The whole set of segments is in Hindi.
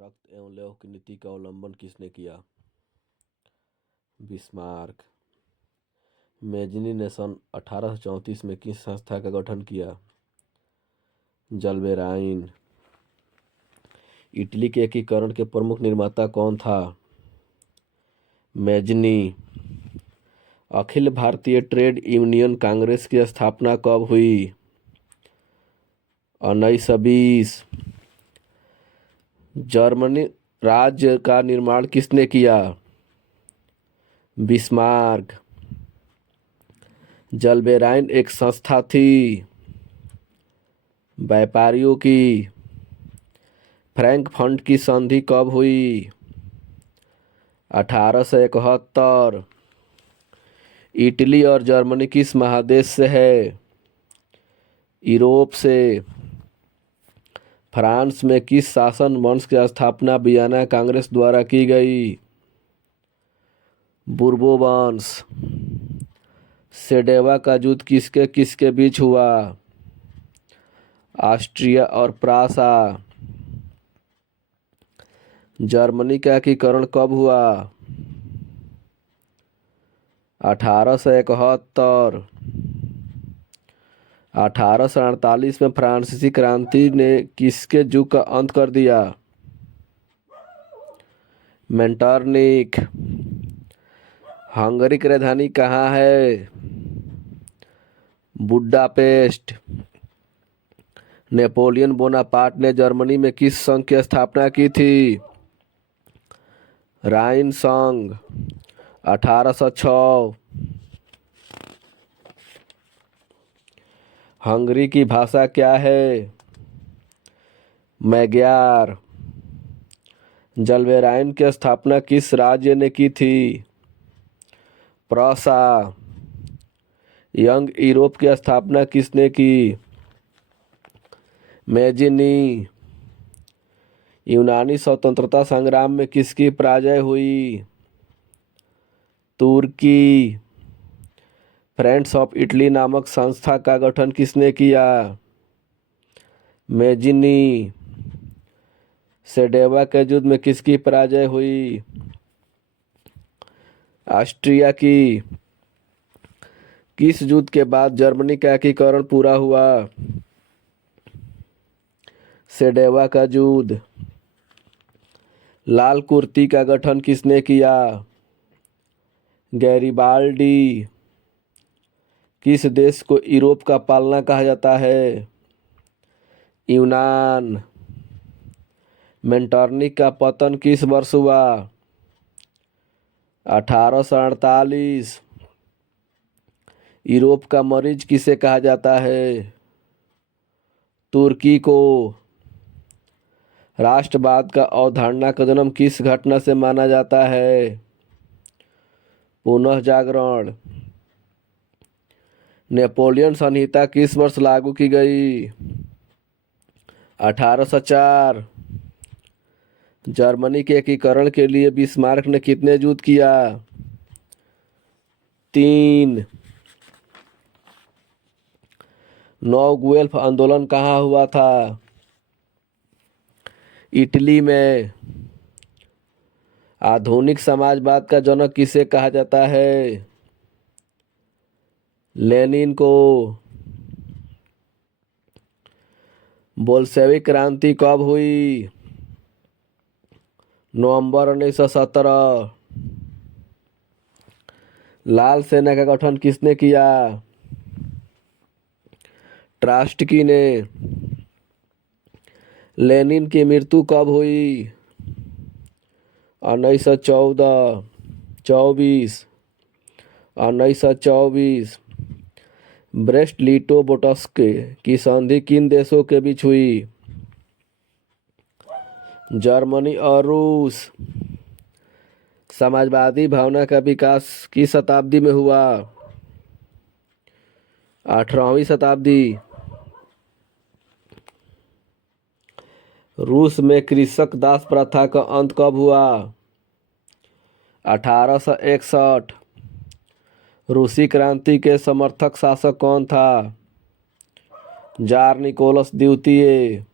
रक्त एवं लौह की नीति का अवलंबन किसने किया? बिस्मार्क। मेजिनी ने सन 1834 में किस संस्था का गठन किया? जल्बेराइन। इटली के एकीकरण के प्रमुख निर्माता कौन था? Mazzini. Akhil Bharatiya trade union Congress की स्थापना कब हुई? 1920। जर्मनी राज्य का निर्माण किसने किया? बिस्मार्क। जल्बेराइन एक संस्था थी व्यापारियों की। फ्रैंकफर्ट की संधि कब हुई? 1871। इटली और जर्मनी किस महादेश से है? यूरोप से। फ्रांस में किस शासन वंश की स्थापना वियना कांग्रेस द्वारा की गई? बूर्बो वंश। सेडेवा का युद्ध किसके किसके बीच हुआ? ऑस्ट्रिया और प्रासा। जर्मनी का एकीकरण कब हुआ? 1871। 1848 में फ्रांसीसी क्रांति ने किसके युग का अंत कर दिया? मेटरनिख। हंगरी की राजधानी कहाँ है? बुडापेस्ट। नेपोलियन बोनापार्ट ने जर्मनी में किस संघ की स्थापना की थी? राइन संघ। 1806। हंगरी की भाषा क्या है? मैग्यार। जल्बेराइन की स्थापना किस राज्य ने की थी? प्रूसा। यंग यूरोप की स्थापना किसने की? मेजिनी। यूनानी स्वतंत्रता संग्राम में किसकी पराजय हुई? तुर्की। फ्रेंड्स ऑफ इटली नामक संस्था का गठन किसने किया? मेजिनी। सेडेवा के युद्ध में किसकी पराजय हुई? ऑस्ट्रिया की। किस युद्ध के बाद जर्मनी का एकीकरण पूरा हुआ? सेडेवा का युद्ध। लाल कुर्ती का गठन किसने किया? गैरिबाल्डी। किस देश को यूरोप का पालना कहा जाता है? यूनान। मेटरनिख का पतन किस वर्ष हुआ? 1848। यूरोप का मरीज किसे कहा जाता है? तुर्की को। राष्ट्रवाद का अवधारणा का जन्म किस घटना से माना जाता है? पुनः जागरण। नेपोलियन संहिता किस वर्ष लागू की गई? 1804। जर्मनी के एकीकरण के लिए बिस्मार्क ने कितने युद्ध किया? 3। नौ गुएल्फ आंदोलन कहाँ हुआ था? इटली में। आधुनिक समाजवाद का जनक किसे कहा जाता है? लेनिन को। बोल्शेविक क्रांति कब हुई? नवंबर 1917। लाल सेना का गठन किसने किया? ट्रास्टकी ने। लेनिन की मृत्यु कब हुई? 1914। 1924। ब्रेस्ट लिटोवस्क की संधि किन देशों के बीच हुई? जर्मनी और रूस। समाजवादी भावना का विकास किस शताब्दी में हुआ? 18वीं शताब्दी। रूस में कृषक दास प्रथा का अंत कब हुआ? 1861। रूसी क्रांति के समर्थक शासक कौन था? जार निकोलस द्वितीय।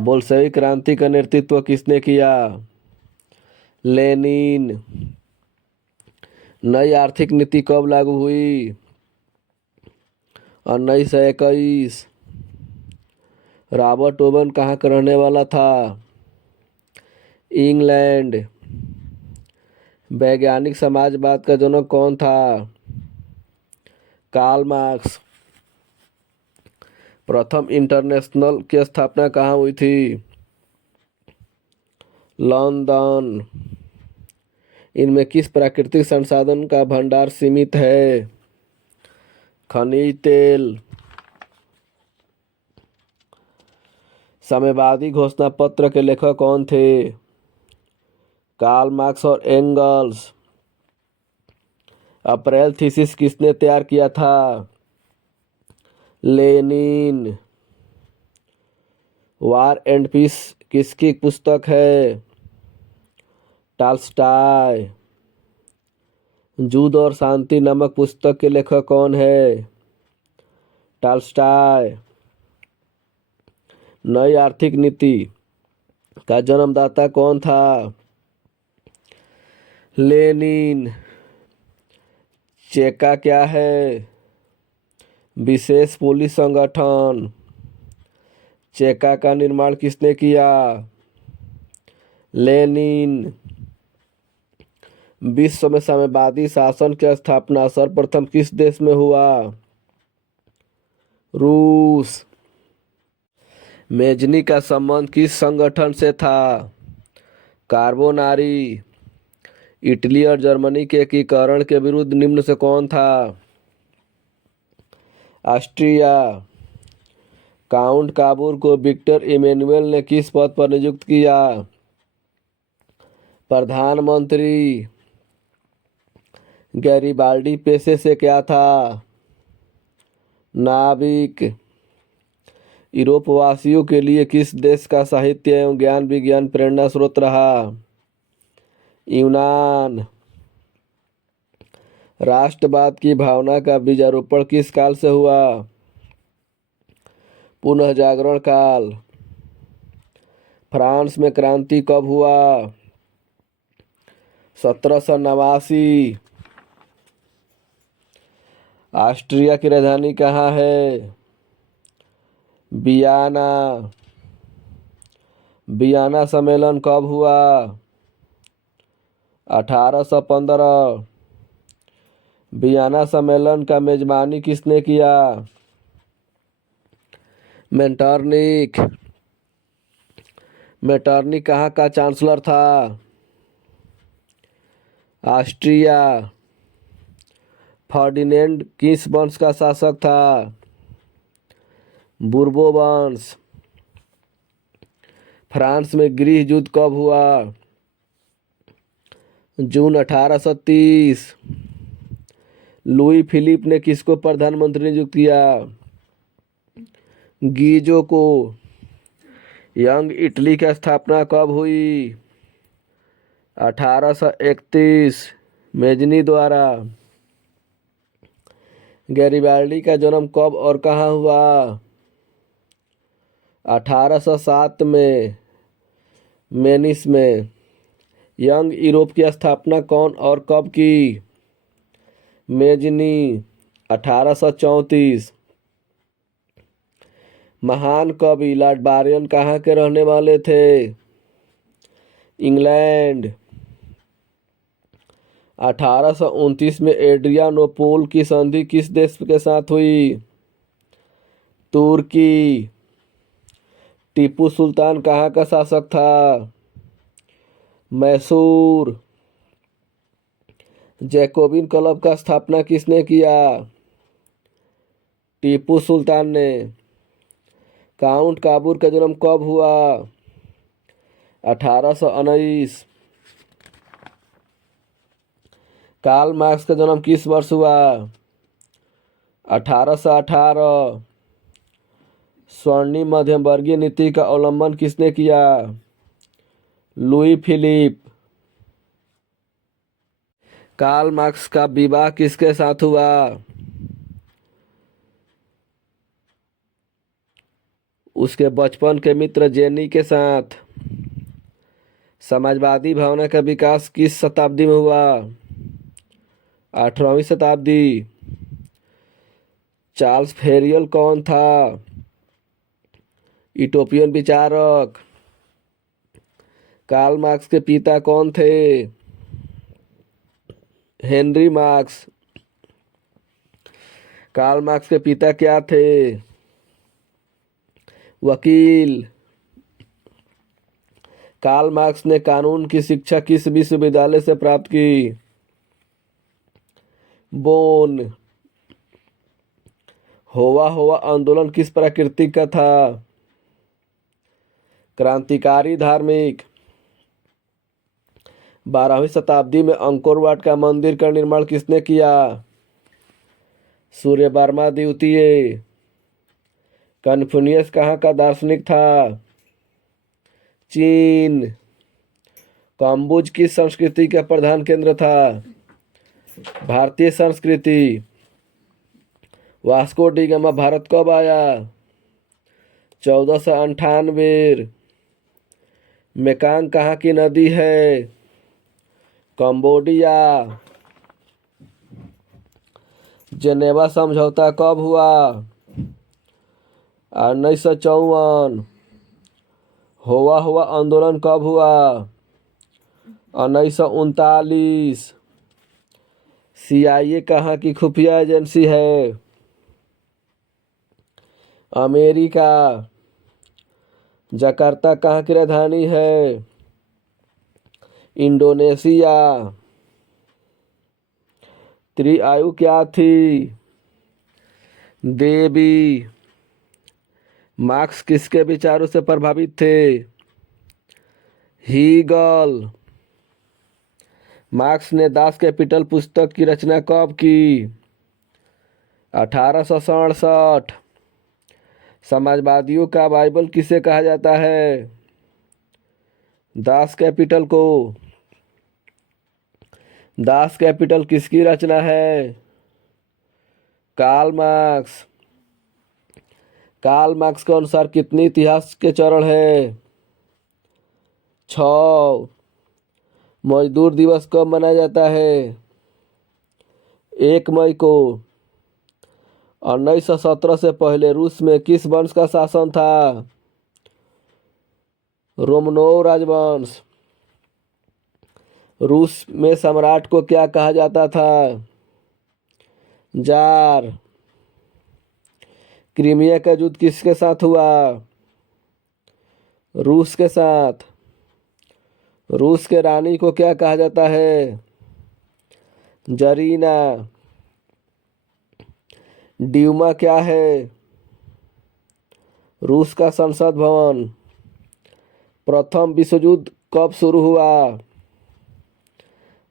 बोल्शेविक क्रांति का नेतृत्व किसने किया? लेनिन। नई आर्थिक नीति कब लागू हुई? 1921। रॉबर्ट ओवन कहाँ का रहने वाला था? इंग्लैंड। वैज्ञानिक समाजवाद का जनक कौन था? Karl marks. प्रथम इंटरनेशनल की स्थापना कहाँ हुई थी? लंदन। इनमें किस प्राकृतिक संसाधन का भंडार सीमित है? खनिज तेल। साम्यवादी घोषणा पत्र के लेखक कौन थे? कार्ल मार्क्स और एंगल्स। अप्रैल थीसिस किसने तैयार किया था? लेनिन। वार एंड पीस किसकी पुस्तक है? टॉल्स्टॉय। युद्ध और शांति नामक पुस्तक के लेखक कौन है? टॉल्स्टॉय। नई आर्थिक नीति का जन्मदाता कौन था? लेनिन। चेका क्या है? विशेष पुलिस संगठन। चेका का निर्माण किसने किया? लेनिन। विश्व में साम्यवादी शासन की स्थापना सर्वप्रथम किस देश में हुआ? रूस। मेजनी का संबंध किस संगठन से था? कार्बोनारी। इटली और जर्मनी के एकीकरण के विरुद्ध निम्न से कौन था? ऑस्ट्रिया। काउंट काबूर को विक्टर इमैनुअल ने किस पद पर नियुक्त किया? प्रधानमंत्री। गैरिबाल्डी पेशे से क्या था? नाविक। यूरोपवासियों के लिए किस देश का साहित्य एवं ज्ञान विज्ञान प्रेरणा स्रोत रहा? यूनान। राष्ट्रवाद की भावना का बीजारोपण किस काल से हुआ? पुनः जागरण काल। फ्रांस में क्रांति कब हुआ? 1789। ऑस्ट्रिया की राजधानी कहाँ है? वियना। वियना सम्मेलन कब हुआ? 1815। वियना सम्मेलन का मेजबानी किसने किया? मेटरनिख। मेटरनिख कहाँ का चांसलर था? ऑस्ट्रिया। फर्डिनेंड किस वंश का शासक था? बूर्बो वंश। फ्रांस में गृह युद्ध कब हुआ? जून 1830। लुई फिलिप ने किसको प्रधानमंत्री नियुक्त किया? गीजो को। यंग इटली की स्थापना कब हुई? 1831 मेजनी द्वारा। गैरिबाल्डी का जन्म कब और कहाँ हुआ? 1807 में वेनिस में। यंग यूरोप की स्थापना कौन और कब की? मेजनी। 1834। महान कवि लॉर्ड बायरन कहाँ के रहने वाले थे? इंग्लैंड। 1829 में एड्रियानोपोल की संधि किस देश के साथ हुई? तुर्की। टीपू सुल्तान कहाँ का शासक था? मैसूर। जैकोबिन क्लब का स्थापना किसने किया? टीपू सुल्तान ने। काउंट काबूर का जन्म कब हुआ? 1819। कार्ल मार्क्स का जन्म किस वर्ष हुआ? 1818। स्वर्णिम मध्यम वर्गीय नीति का अवलंबन किसने किया? Louis Philippe. कार्ल मार्क्स का विवाह किसके साथ हुआ? उसके बचपन के मित्र जेनी के साथ। समाजवादी भावना का विकास किस शताब्दी में हुआ? 18वीं शताब्दी। चार्ल्स फैरियल कौन था? यूटोपियन विचारक। कार्ल मार्क्स के पिता कौन थे? Henry marks. कार्ल मार्क्स के पिता क्या थे? वकील। कार्ल मार्क्स ने कानून की शिक्षा किस विश्वविद्यालय से प्राप्त की? बोन। होवा होवा आंदोलन किस प्रकृति का था? क्रांतिकारी धार्मिक। 12वीं शताब्दी में अंकोर वाट का मंदिर का निर्माण किसने किया? सूर्यवर्मा द्वितीय। कन्फ्यूशियस कहाँ का दार्शनिक था? चीन। काम्बोज किस संस्कृति का प्रधान केंद्र था? भारतीय संस्कृति। वास्को डी गामा भारत कब आया? 1498। मेकांग कहाँ की नदी है? कंबोडिया। जेनेवा समझौता कब हुआ? 1954। होवा होवा आंदोलन कब हुआ? 1939। CIA कहाँ की खुफिया एजेंसी है? अमेरिका। जकार्ता कहाँ की राजधानी है? इंडोनेशिया। त्रिआयु क्या थी? देवी। मार्क्स किसके विचारों से प्रभावित थे? हीगल। मार्क्स ने दास कैपिटल पुस्तक की रचना कब की? 1867। समाजवादियों का बाइबल किसे कहा जाता है? दास कैपिटल को। दास कैपिटल किसकी रचना है? Karl Marx. कार्ल मार्क्स के अनुसार कितने इतिहास के चरण है? 6। मजदूर दिवस कब मनाया जाता है? 1 मई को। 1917 से पहले रूस में किस वंश का शासन था? रोमनोव राजवंश। रूस में सम्राट को क्या कहा जाता था? जार। क्रीमिया का युद्ध किसके साथ हुआ? रूस के साथ। रूस के रानी को क्या कहा जाता है? जरीना। ड्यूमा क्या है? रूस का संसद भवन। प्रथम विश्व युद्ध कब शुरू हुआ?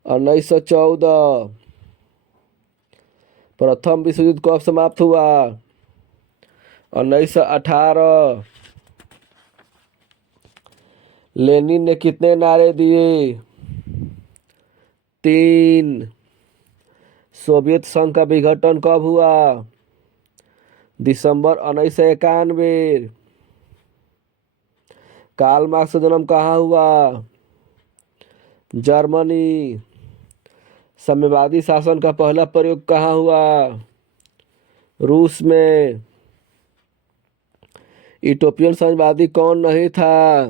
1914। प्रथम विश्व युद्ध कब समाप्त हुआ? 1918। लेनिन ने कितने नारे दिए? 3। सोवियत संघ का विघटन कब हुआ? दिसंबर 1991। कार्ल मार्क्स का जन्म कहाँ हुआ? जर्मनी। साम्यवादी शासन का पहला प्रयोग कहाँ हुआ? रूस में। यूटोपियन समाजवादी कौन नहीं था?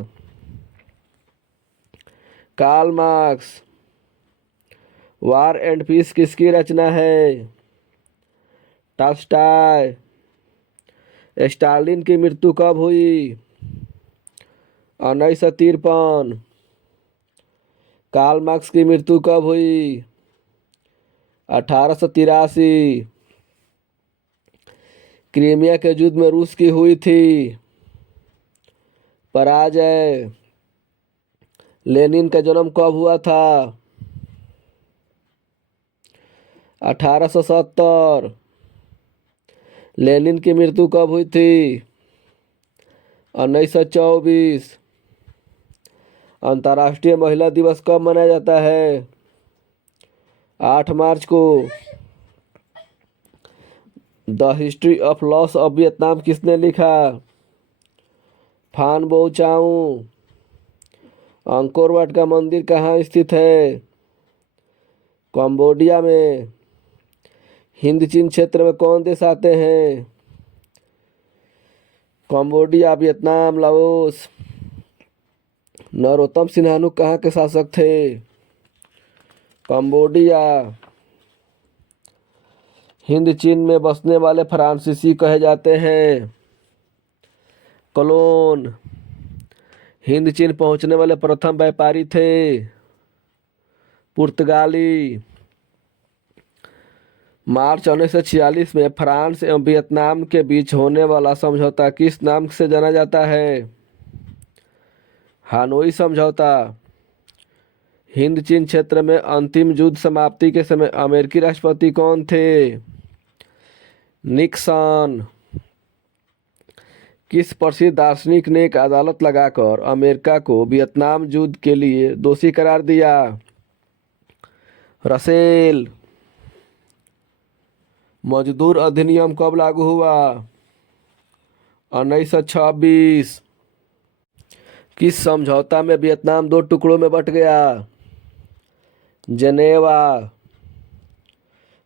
Karl Marx. War and Peace किसकी रचना है? टॉल्स्टॉय। स्टालिन की मृत्यु कब हुई? 1953। कार्ल मार्क्स की मृत्यु कब हुई? 1883। क्रीमिया के युद्ध में रूस की हुई थी पराजय। लेनिन का जन्म कब हुआ था? 1870। लेनिन की मृत्यु कब हुई थी? 1924। अंतर्राष्ट्रीय महिला दिवस कब मनाया जाता है? 8 मार्च को। The history of loss of Vietnam किसने लिखा? फान बोचाऊ अंकोर वाट का मंदिर कहाँ स्थित है? कंबोडिया में। हिंद चीन क्षेत्र में कौन देश आते हैं? Cambodia, Vietnam, Laos. Norodom Sihanouk कहाँ के शासक थे? कंबोडिया। हिंद चीन में बसने वाले फ्रांसीसी कहे जाते हैं कोलोन। हिंद चीन पहुंचने वाले प्रथम व्यापारी थे पुर्तगाली। मार्च 1946 में फ्रांस एवं वियतनाम के बीच होने वाला समझौता किस नाम से जाना जाता है? हानोई समझौता। हिंद चीन क्षेत्र में अंतिम युद्ध समाप्ति के समय अमेरिकी राष्ट्रपति कौन थे? निक्सन। किस प्रसिद्ध दार्शनिक ने एक अदालत लगाकर अमेरिका को वियतनाम युद्ध के लिए दोषी करार दिया? रसेल। मजदूर अधिनियम कब लागू हुआ? 1926। किस समझौता में वियतनाम 2 टुकड़ों में बंट गया? जेनेवा।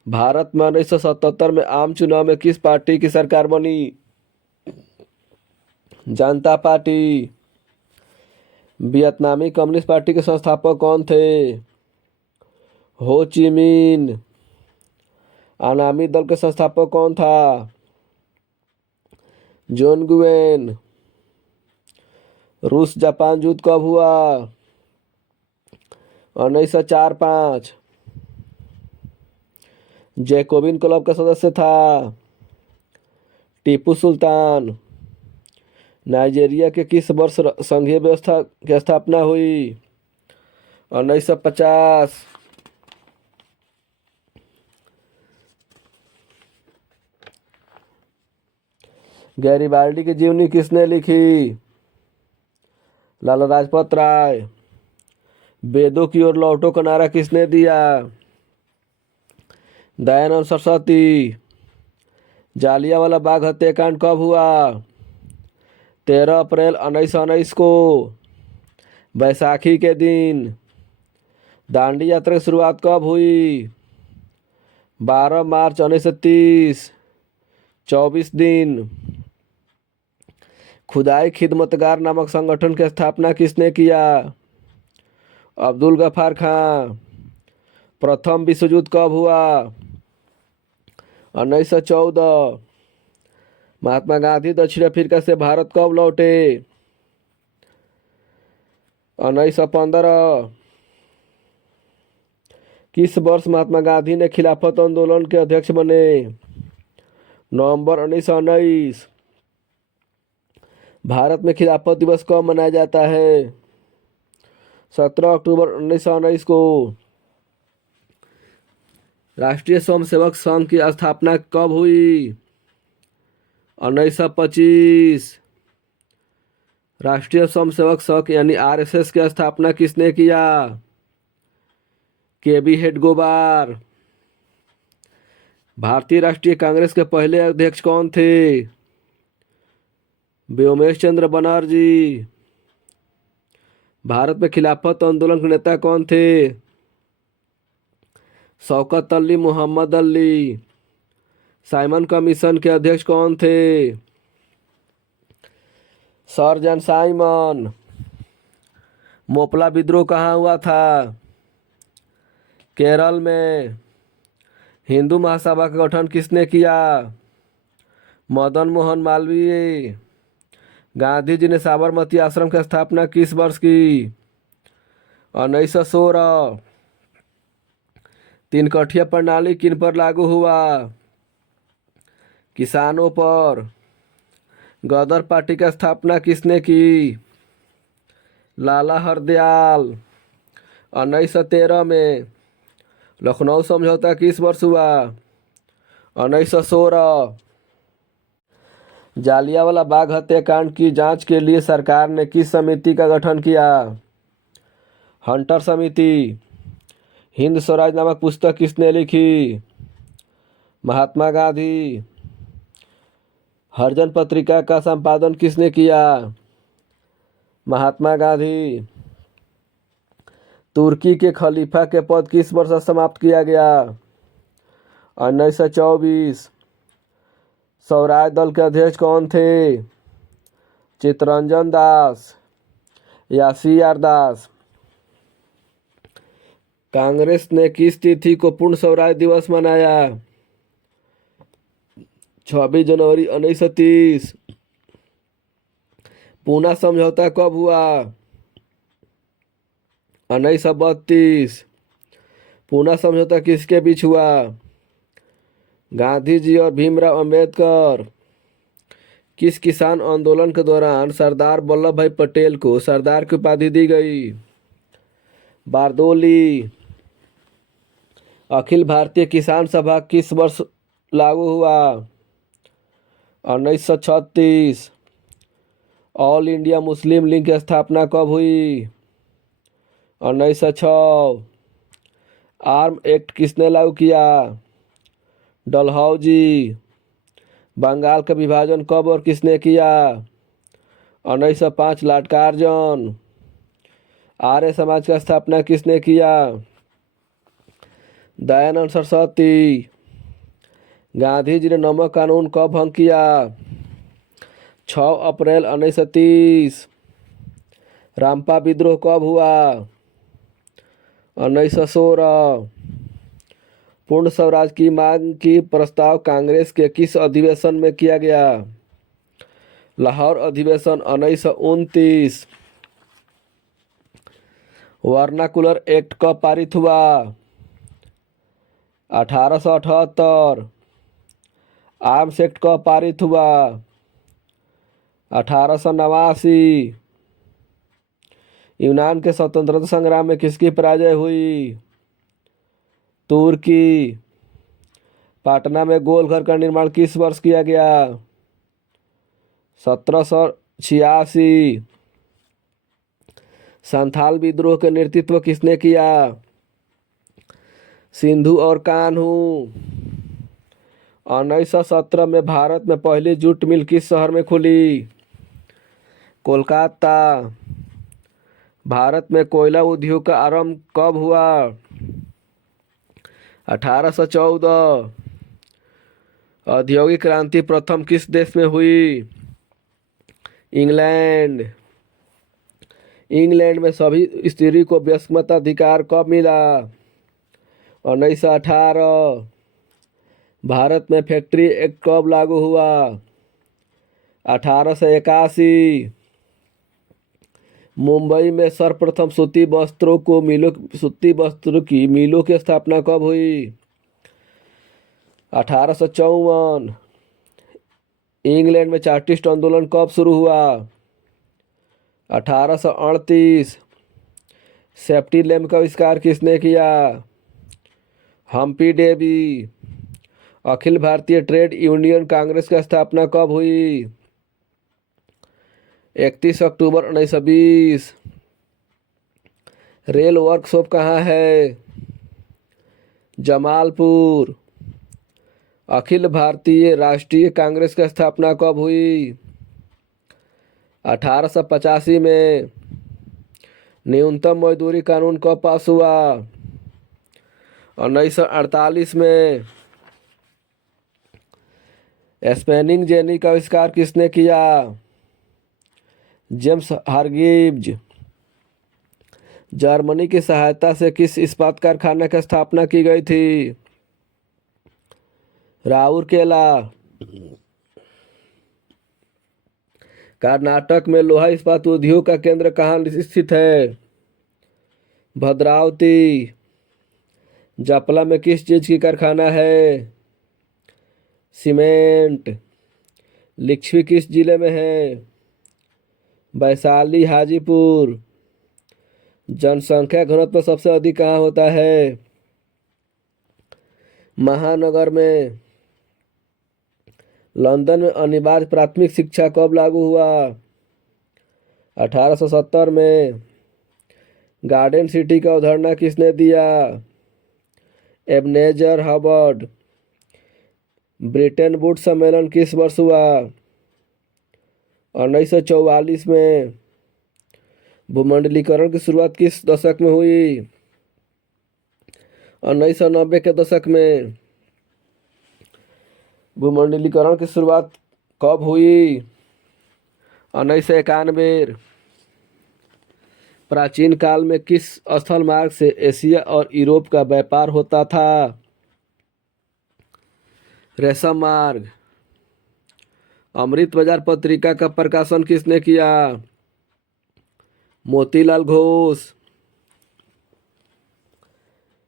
भारत में 1977 में आम चुनाव में किस पार्टी की सरकार बनी? जनता पार्टी। वियतनामी कम्युनिस्ट पार्टी के संस्थापक कौन थे? हो ची मिन। अनामी दल के संस्थापक कौन था? John Nguyen. रूस जापान युद्ध कब हुआ? 1904-5। जैकोबिन क्लब का सदस्य था टीपू सुल्तान। नाइजीरिया के किस वर्ष संघीय व्यवस्था की स्थापना हुई? 1950। गैरिबाल्डी की जीवनी किसने लिखी? लाला लाजपत राय। वेदों की ओर लौटो का नारा किसने दिया? दयानंद सरस्वती। जालियांवाला बाग हत्याकांड कब हुआ? 13 अप्रैल 1919 को, बैसाखी के दिन। दांडी यात्रा की शुरुआत कब हुई? 12 मार्च 1930, 24 दिन। खुदाई खिदमतगार नामक संगठन की स्थापना किसने किया? अब्दुल गफ्फार खां। प्रथम विश्व युद्ध कब हुआ? 1914। महात्मा गांधी दक्षिण अफ्रीका से भारत कब लौटे? 1915। किस वर्ष महात्मा गांधी ने खिलाफत आंदोलन के अध्यक्ष बने? नवंबर 1919। भारत में खिलाफत दिवस कब मनाया जाता है? 17 अक्टूबर 1919 को। राष्ट्रीय स्वयंसेवक संघ की स्थापना कब हुई? 1925। राष्ट्रीय स्वयंसेवक संघ यानी आरएसएस की स्थापना किसने किया? केबी हेडगोबार। भारतीय राष्ट्रीय कांग्रेस के पहले अध्यक्ष कौन थे? व्योमेश चंद्र बनर्जी। भारत में खिलाफत आंदोलन के नेता कौन थे? शौकत अली मोहम्मद अली। साइमन कमीशन के अध्यक्ष कौन थे? Sir John Simon. मोपला विद्रोह कहाँ हुआ था? केरल में। हिंदू महासभा का गठन किसने किया? मदन मोहन मालवीय। गांधी जी ने साबरमती आश्रम की स्थापना किस वर्ष की? 1916। तीन कठिया प्रणाली किन पर लागू हुआ? किसानों पर। गदर पार्टी की स्थापना किसने की? लाला हरदयाल। 1913 में। लखनऊ समझौता किस वर्ष हुआ? 1916। जालियांवाला बाग हत्याकांड की जांच के लिए सरकार ने किस समिति का गठन किया? हंटर समिति। हिंद स्वराज नामक पुस्तक किसने लिखी? महात्मा गांधी। हरिजन पत्रिका का संपादन किसने किया? महात्मा गांधी। तुर्की के खलीफा के पद किस वर्ष समाप्त किया गया? 1924। स्वराज दल के अध्यक्ष कौन थे? चित्तरंजन दास या CR दास। कांग्रेस ने किस तिथि को पूर्ण स्वराज दिवस मनाया? 26 जनवरी 1930। पूना समझौता कब हुआ? 1932। पूना समझौता किसके बीच हुआ? गांधी जी और भीमराव अंबेडकर। किस किसान आंदोलन के दौरान सरदार वल्लभ भाई पटेल को सरदार की उपाधि दी गई? बारदोली। अखिल भारतीय किसान सभा किस वर्ष लागू हुआ? 1936। ऑल इंडिया मुस्लिम लीग की स्थापना कब हुई? 1906। आर्म एक्ट किसने लागू किया? डलहौजी। बंगाल का विभाजन कब और किसने किया? 1905 लॉर्ड कार्जन। आर्य समाज का स्थापना किसने किया? दयानंद सरस्वती। गांधी जी ने नमक कानून कब भंग किया? 6 अप्रैल 1930। रामपा विद्रोह कब हुआ? 1916। पूर्ण स्वराज की मांग की प्रस्ताव कांग्रेस के किस अधिवेशन में किया गया? लाहौर अधिवेशन 1929। वर्नाकुलर एक्ट कब पारित हुआ? 1878। आर्म्स एक्ट कब पारित हुआ? 1889। यूनान के स्वतंत्रता संग्राम में किसकी पराजय हुई? तुर्की। पटना में गोलघर का निर्माण किस वर्ष किया गया? 1786। संथाल विद्रोह के नेतृत्व किसने किया? सिंधु और कान्हू। 1917 में भारत में पहली जूट मिल किस शहर में खुली? कोलकाता। भारत में कोयला उद्योग का आरंभ कब हुआ? 1814। औद्योगिक क्रांति प्रथम किस देश में हुई? इंग्लैंड। इंग्लैंड में सभी स्त्री को वयस्क मताधिकार कब मिला? 1918। भारत में फैक्ट्री एक्ट कब लागू हुआ? 1881। मुंबई में सर्वप्रथम सूती वस्त्रों की मिलों की स्थापना कब हुई? 1854। इंग्लैंड में चार्टिस्ट आंदोलन कब शुरू हुआ? 1838। सेफ्टी लैम्प का आविष्कार किसने किया? Hampi Davy. Akhil Bharatiya trade union Congress की स्थापना कब हुई? 31 अक्टूबर 1920। रेल वर्कशॉप कहाँ है? जमालपुर। अखिल भारतीय राष्ट्रीय कांग्रेस की स्थापना कब हुई? 1885 में। न्यूनतम मजदूरी कानून कब पास हुआ? 1948 में। स्पेनिंग जेनी का आविष्कार किसने किया? जेम्स हार्ग्रीव्ज। जर्मनी की सहायता से किस इस्पात कारखाने की स्थापना की गई थी? राउरकेला। कर्नाटक में लोहा इस्पात उद्योग का केंद्र कहाँ स्थित है? भद्रावती। जपला में किस चीज की कारखाना है? सीमेंट। लिच्छवी किस जिले में है? वैशाली हाजीपुर। जनसंख्या घनत्व सबसे अधिक कहाँ होता है? महानगर में। लंदन में अनिवार्य प्राथमिक शिक्षा कब लागू हुआ? 1870 में। गार्डन सिटी का अवधारणा किसने दिया? Ebenezer Hubbard. ब्रिटेन वुड्स सम्मेलन किस वर्ष हुआ? 1944 में। भूमंडलीकरण की शुरुआत किस दशक में हुई? 1990 के दशक में। भूमंडलीकरण की शुरुआत कब हुई? 1991। प्राचीन काल में किस स्थल मार्ग से एशिया और यूरोप का व्यापार होता था? रेशम मार्ग। अमृत बाजार पत्रिका का प्रकाशन किसने किया? मोतीलाल घोष।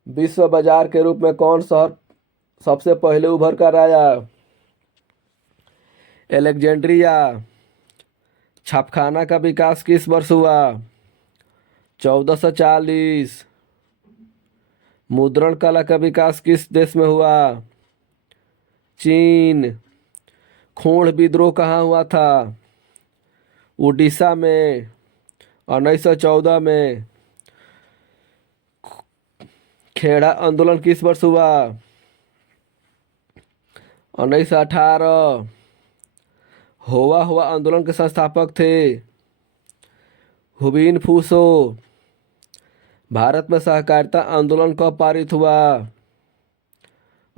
विश्व बाजार के रूप में कौन शहर सबसे पहले उभर कर आया? एलेक्जेंड्रिया। छापखाना का विकास किस वर्ष हुआ? 1440। मुद्रण कला का विकास किस देश में हुआ? चीन। खोड़ विद्रोह कहाँ हुआ था? उड़ीसा में। 1914 में। खेड़ा आंदोलन किस वर्ष हुआ? 1918। हुआ आंदोलन के संस्थापक थे हुबीन फूसो। भारत में सहकारिता आंदोलन कब पारित हुआ?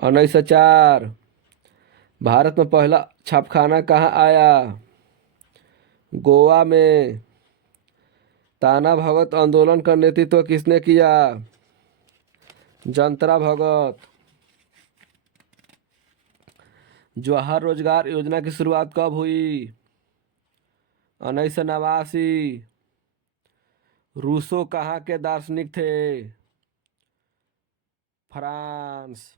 1904। भारत में पहला छापखाना कहाँ आया? गोवा में। ताना भगत आंदोलन का नेतृत्व किसने किया? जनता भगत। जवाहर रोजगार योजना की शुरुआत कब हुई? 1989। रूसो कहाँ के दार्शनिक थे? फ्रांस।